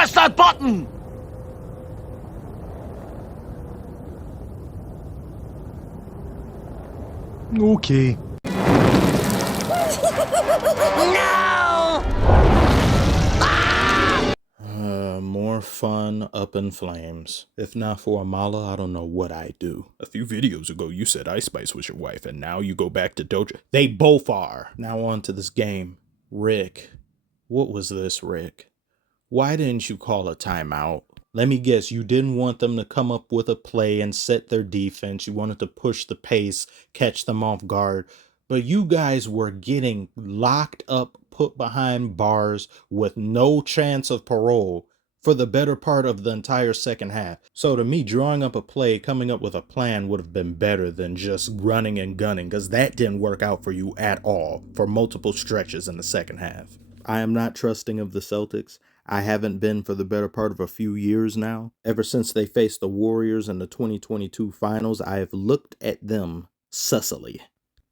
Press that button! Okay. No! More fun up in flames. If not for Amala, I don't know what I'd do. A few videos ago, you said Ice Spice was your wife, and now you go back to Doja. They both are. Now on to this game. Rick. What was this, Rick? Why didn't you call a timeout? Let me guess, you didn't want them to come up with a play and set their defense. You wanted to push the pace, catch them off guard. But you guys were getting locked up, put behind bars with no chance of parole for the better part of the entire second half. So to me, drawing up a play, coming up with a plan would have been better than just running and gunning, because that didn't work out for you at all for multiple stretches in the second half. I am not trusting of the Celtics. I haven't been for the better part of a few years now. Ever since they faced the Warriors in the 2022 finals, I have looked at them sussily.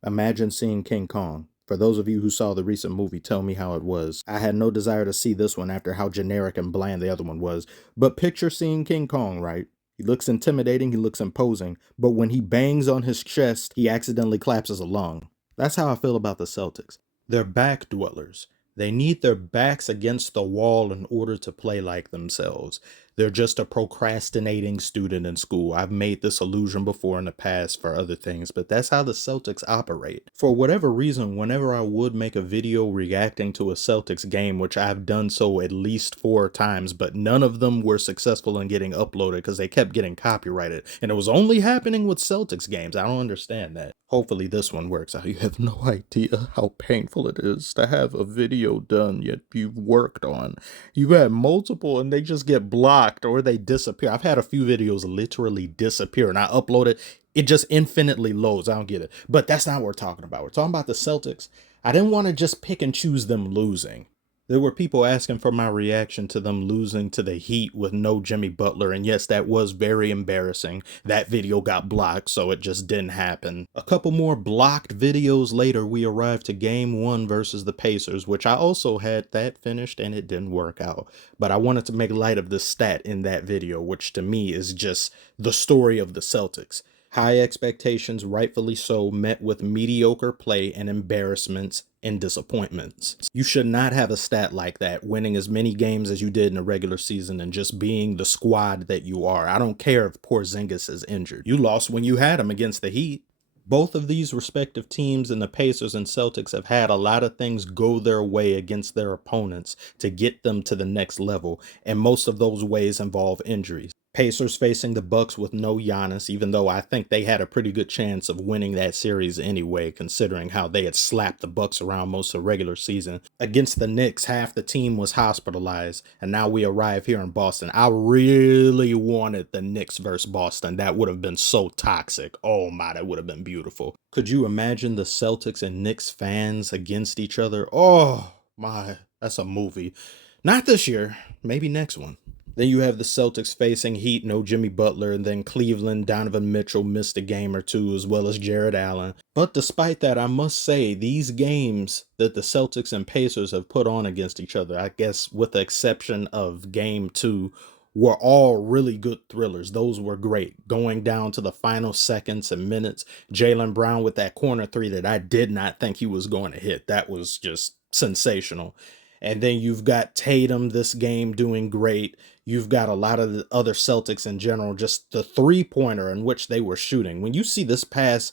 Imagine seeing King Kong. For those of you who saw the recent movie, tell me how it was. I had no desire to see this one after how generic and bland the other one was. But picture seeing King Kong, right? He looks intimidating, he looks imposing, but when he bangs on his chest, he accidentally collapses a lung. That's how I feel about the Celtics. They're back dwellers. They need their backs against the wall in order to play like themselves. They're just a procrastinating student in school. I've made this allusion before in the past for other things, but that's how the Celtics operate. For whatever reason, whenever I would make a video reacting to a Celtics game, which I've done so at least 4 times, but none of them were successful in getting uploaded because they kept getting copyrighted. And it was only happening with Celtics games. I don't understand that. Hopefully this one works out. You have no idea how painful it is to have a video done yet you've worked on. You've had multiple and they just get blocked or they disappear. I've had a few videos literally disappear and I upload it. It just infinitely loads. I don't get it. But that's not what we're talking about. We're talking about the Celtics. I didn't want to just pick and choose them losing. There were people asking for my reaction to them losing to the Heat with no Jimmy Butler, and yes, that was very embarrassing. That video got blocked, so it just didn't happen. A couple more blocked videos later, we arrived to Game 1 versus the Pacers, which I also had that finished, and it didn't work out. But I wanted to make light of this stat in that video, which to me is just the story of the Celtics. High expectations, rightfully so, met with mediocre play and embarrassments and disappointments. You should not have a stat like that, winning as many games as you did in the regular season and just being the squad that you are. I don't care if Porzingis is injured. You lost when you had him against the Heat. Both of these respective teams in the Pacers and Celtics have had a lot of things go their way against their opponents to get them to the next level, and most of those ways involve injuries. Pacers facing the Bucks with no Giannis, even though I think they had a pretty good chance of winning that series anyway, considering how they had slapped the Bucks around most of the regular season. Against the Knicks, half the team was hospitalized, and now we arrive here in Boston. I really wanted the Knicks versus Boston. That would have been so toxic. Oh my, that would have been beautiful. Could you imagine the Celtics and Knicks fans against each other? Oh my, that's a movie. Not this year, maybe next one. Then you have the Celtics facing Heat, no Jimmy Butler, and then Cleveland, Donovan Mitchell missed a game or two, as well as Jared Allen. But despite that, I must say, these games that the Celtics and Pacers have put on against each other, I guess with the exception of Game 2, were all really good thrillers. Those were great. Going down to the final seconds and minutes, Jaylen Brown with that corner 3 that I did not think he was going to hit. That was just sensational. And then you've got Tatum this game doing great. You've got a lot of the other Celtics in general, just the 3-pointer in which they were shooting. When you see this pass,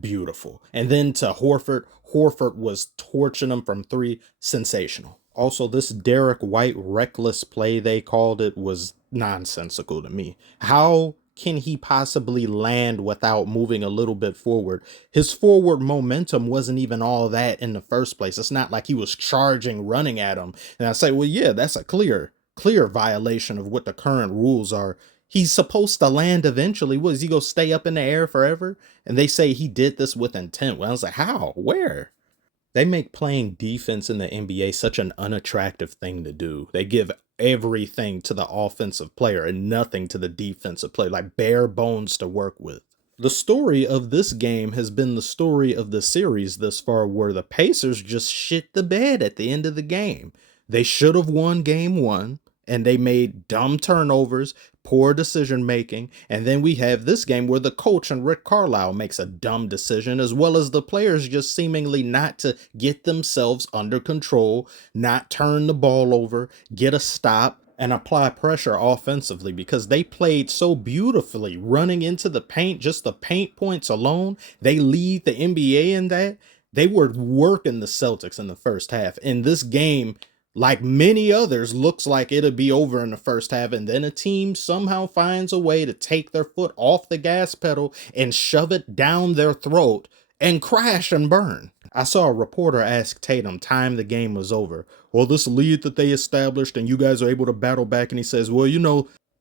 beautiful. And then to Horford was torching them from 3, sensational. Also, this Derek White reckless play, they called it, was nonsensical to me. How can he possibly land without moving a little bit forward? His forward momentum wasn't even all that in the first place. It's not like he was charging, running at him. And I say, well, yeah, that's a clear violation of what the current rules are. He's supposed to land eventually. What, is he going to stay up in the air forever? And they say he did this with intent. Well, I was like, how? Where? They make playing defense in the NBA such an unattractive thing to do. They give everything to the offensive player and nothing to the defensive player, like bare bones to work with. The story of this game has been the story of the series thus far, where the Pacers just shit the bed at the end of the game. They should have won game one, and they made dumb turnovers, poor decision making. And then we have this game where the coach and Rick Carlisle makes a dumb decision, as well as the players just seemingly not to get themselves under control, not turn the ball over, get a stop, and apply pressure offensively, because they played so beautifully running into the paint. Just the paint points alone, they lead the NBA in that. They were working the Celtics in the first half. In this game, like many others, looks like it'll be over in the first half, and then a team somehow finds a way to take their foot off the gas pedal and shove it down their throat and crash and burn. I saw a reporter ask Tatum time the game was over, well, this lead that they established and you guys are able to battle back, and he says, well,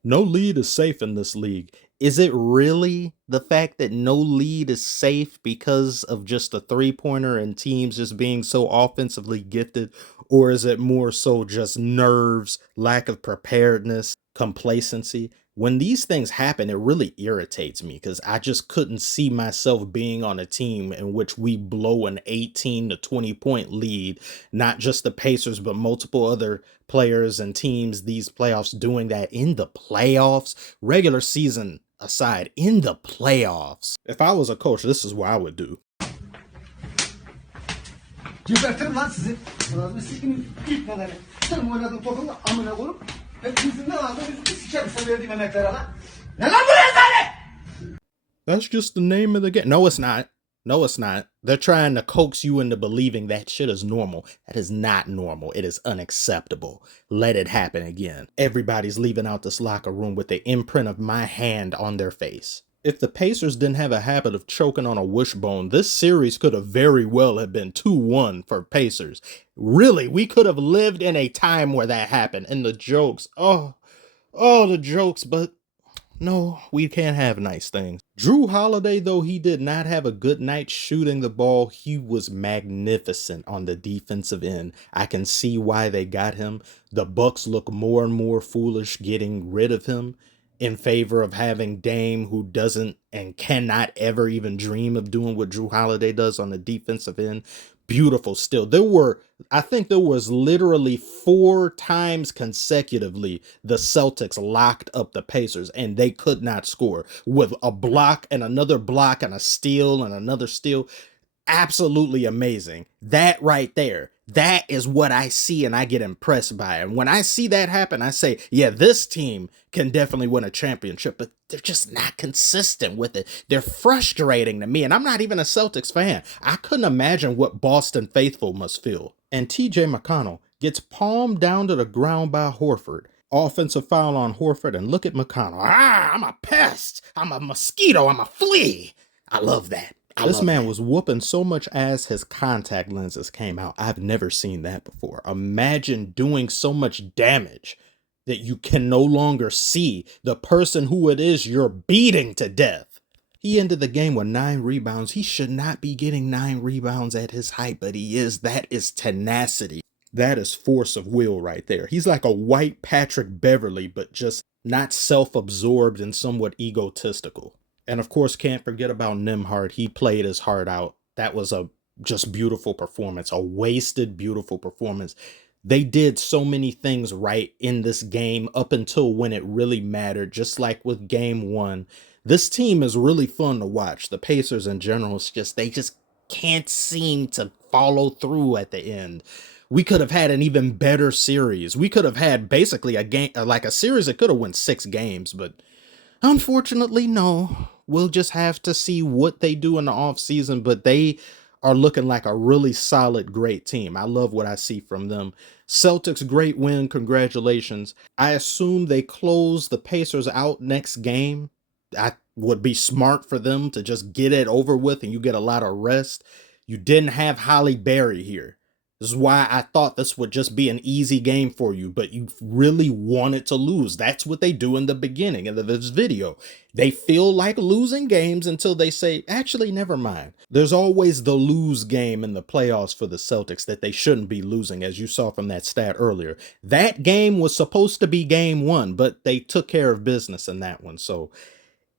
no lead is safe in this league. Is it really the fact that no lead is safe because of just a three-pointer and teams just being so offensively gifted? Or is it more so just nerves, lack of preparedness, complacency? When these things happen, it really irritates me, because I just couldn't see myself being on a team in which we blow an 18 to 20 point lead, not just the Pacers, but multiple other players and teams these playoffs doing that in the playoffs, regular season aside, in the playoffs. If I was a coach, this is what I would do. Gebertirim lan sizi. Ağzını sikimin ilk neleri. Sen oynadığın topunu amına koyup hepinizin ne ağzını sikerim size verdiğim emeklere lan. Ne lan bu rezalet? That's just the name of the game. No, it's not. No, it's not. They're trying to coax you into believing that shit is normal. That is not normal. It is unacceptable. Let it happen again. Everybody's leaving out this locker room with the imprint of my hand on their face. If the Pacers didn't have a habit of choking on a wishbone, this series could have very well have been 2-1 for Pacers. Really, we could have lived in a time where that happened. And the jokes, the jokes, but no, we can't have nice things. Drew Holiday, though he did not have a good night shooting the ball, he was magnificent on the defensive end. I can see why they got him. The Bucks look more and more foolish getting rid of him in favor of having Dame, who doesn't and cannot ever even dream of doing what Drew Holiday does on the defensive end. Beautiful still. I think there was literally 4 times consecutively the Celtics locked up the Pacers and they could not score, with a block and another block and a steal and another steal. Absolutely amazing. That right there, that is what I see and I get impressed by. And when I see that happen, I say, yeah, this team can definitely win a championship, but they're just not consistent with it. They're frustrating to me, and I'm not even a Celtics fan. I couldn't imagine what Boston faithful must feel. And TJ McConnell gets palmed down to the ground by Horford. Offensive foul on Horford, and look at McConnell. I'm a pest. I'm a mosquito. I'm a flea. I love that. This man was whooping so much ass his contact lenses came out. I've never seen that before. Imagine doing so much damage that you can no longer see the person who it is you're beating to death. He ended the game with 9 rebounds. He should not be getting 9 rebounds at his height, but he is. That is tenacity. That is force of will right there. He's like a white Patrick Beverly, but just not self-absorbed and somewhat egotistical. And of course, can't forget about Nembhard. He played his heart out. That was a just beautiful performance, a wasted, beautiful performance. They did so many things right in this game up until when it really mattered, just like with game 1. This team is really fun to watch. The Pacers in general, they just can't seem to follow through at the end. We could have had an even better series. We could have had basically a game, like a series that could have won 6 games, but unfortunately, no. We'll just have to see what they do in the offseason, but they are looking like a really solid, great team. I love what I see from them. Celtics, great win. Congratulations. I assume they close the Pacers out next game. I would be smart for them to just get it over with and you get a lot of rest. You didn't have Halle Berry here. This is why I thought this would just be an easy game for you, but you really wanted to lose. That's what they do in the beginning of this video. They feel like losing games until they say, actually, never mind. There's always the lose game in the playoffs for the Celtics that they shouldn't be losing, as you saw from that stat earlier. That game was supposed to be game 1, but they took care of business in that one. So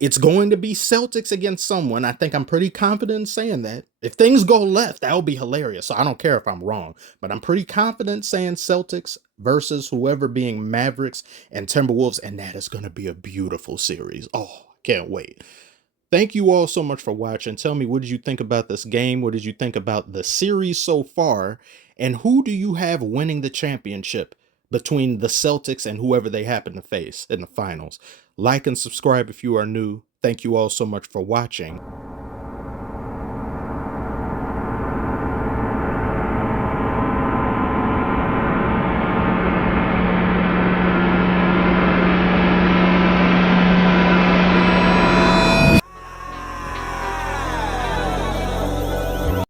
It's going to be Celtics against someone. I think I'm pretty confident in saying that. If things go left, that would be hilarious. So I don't care if I'm wrong, but I'm pretty confident saying Celtics versus whoever, being Mavericks and Timberwolves. And that is going to be a beautiful series. Oh, can't wait. Thank you all so much for watching. Tell me, what did you think about this game? What did you think about the series so far? And who do you have winning the championship between the Celtics and whoever they happen to face in the finals? Like and subscribe if you are new. Thank you all so much for watching.